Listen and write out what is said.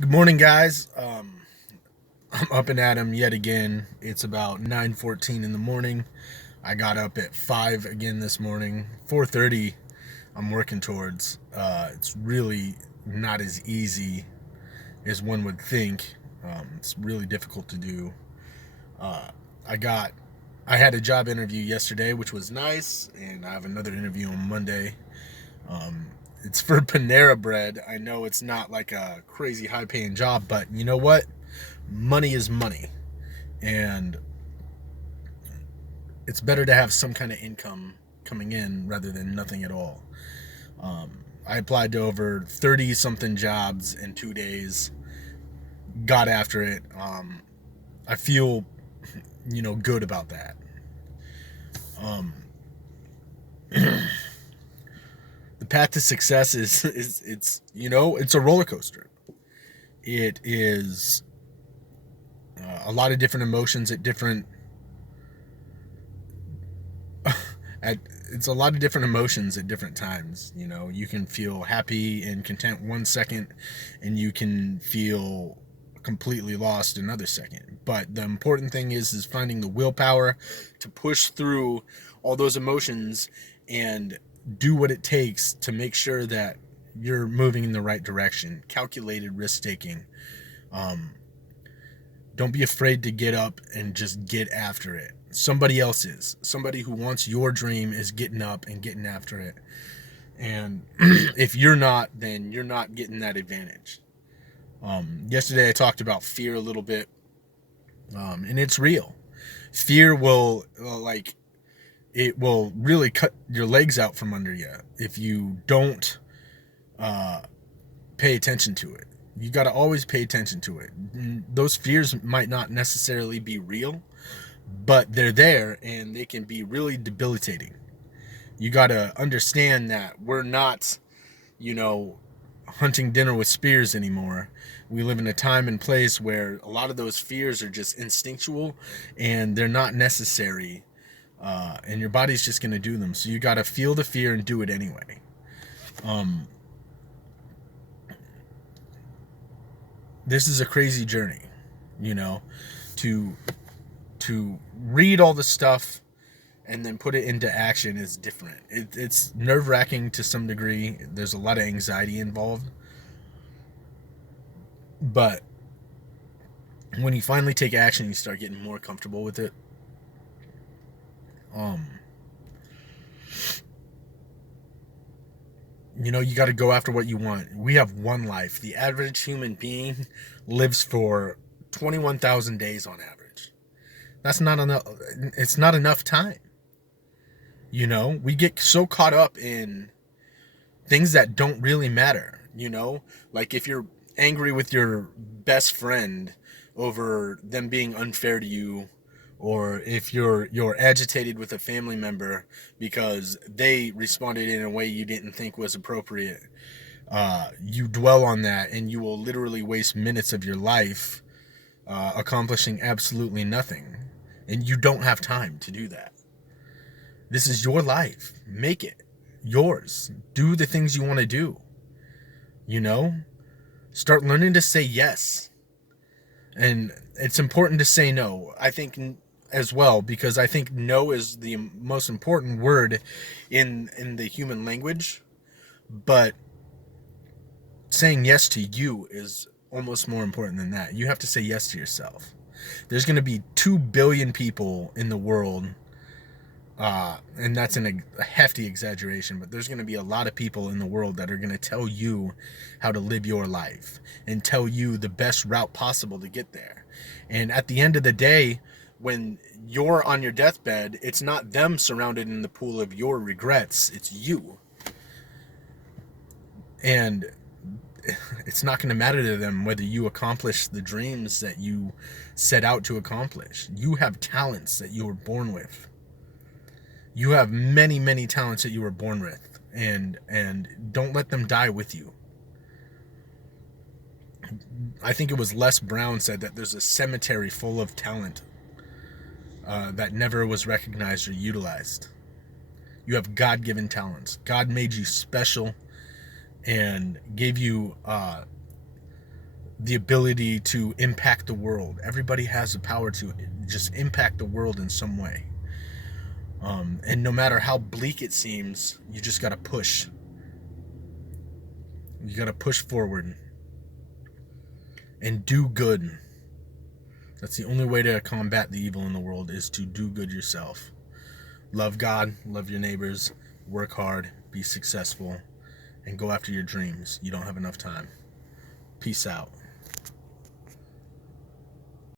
Good morning, guys. I'm up and at 'em yet again. It's about 9:14 in the morning. I got up at 5 again this morning. 4:30 I'm working towards. It's really not as easy as one would think. It's really difficult to do. Uh, I got I had a job interview yesterday, which was nice, and I have another interview on Monday. Um, it's for Panera Bread. I know it's not like a crazy high paying job, but you know what? Money is money, and it's better to have some kind of income coming in rather than nothing at all. I applied to over 30 something jobs in 2 days, got after it. I feel, good about that. Um, the path to success is it's a roller coaster. It is a lot of different emotions at different at it's a lot of different emotions at different times. You can feel happy and content 1 second, and you can feel completely lost another second. But the important thing is finding the willpower to push through all those emotions and do what it takes to make sure that you're moving in the right direction. Calculated risk taking. um, don't be afraid to get up and just get after it. Somebody who wants your dream is getting up and getting after it. And if you're not, then you're not getting that advantage. Yesterday I talked about fear a little bit, and it's real. Fear will it will really cut your legs out from under you if you don't uh, pay attention to it. You got to always pay attention to it. Those fears might not necessarily be real, but they're there and they can be really debilitating. You got to understand that we're not, you know, hunting dinner with spears anymore. We live in a time and place where a lot of those fears are just instinctual and they're not necessary. And your body's just going to do them. So you got to feel the fear and do it anyway. Um, this is a crazy journey, you know, to read all the stuff and then put it into action is different. It's nerve-wracking to some degree. There's a lot of anxiety involved, but when you finally take action, you start getting more comfortable with it. um you got to go after what you want. We have one life. The average human being lives for 21,000 days on average. That's not enough. It's not enough time. We get so caught up in things that don't really matter. Like if you're angry with your best friend over them being unfair to you, or if you're agitated with a family member because they responded in a way you didn't think was appropriate, you dwell on that and you will literally waste minutes of your life accomplishing absolutely nothing, and you don't have time to do that. This is your life. Make it yours. Do the things you want to do. you know Start learning to say yes. And it's important to say no, I think, as well, because I think no is the most important word in the human language. But saying yes to you is almost more important than that. You have to say yes to yourself. There's going to be 2 billion people in the world, and that's a hefty exaggeration, but there's going to be a lot of people in the world that are going to tell you how to live your life and tell you the best route possible to get there. And at the end of the day, when you're on your deathbed, it's not them surrounded in the pool of your regrets, it's you. And it's not going to matter to them whether you accomplish the dreams that you set out to accomplish. You have talents that you were born with. You have many, many talents that you were born with, and don't let them die with you. I think it was Les Brown said that there's a cemetery full of talent that never was recognized or utilized. You have God-given talents. God made you special and gave you the ability to impact the world. Everybody has the power to just impact the world in some way. And no matter how bleak it seems, you just got to push. You got to push forward and do good. That's the only way to combat the evil in the world, is to do good yourself. Love God, love your neighbors, work hard, be successful, and go after your dreams. You don't have enough time. Peace out.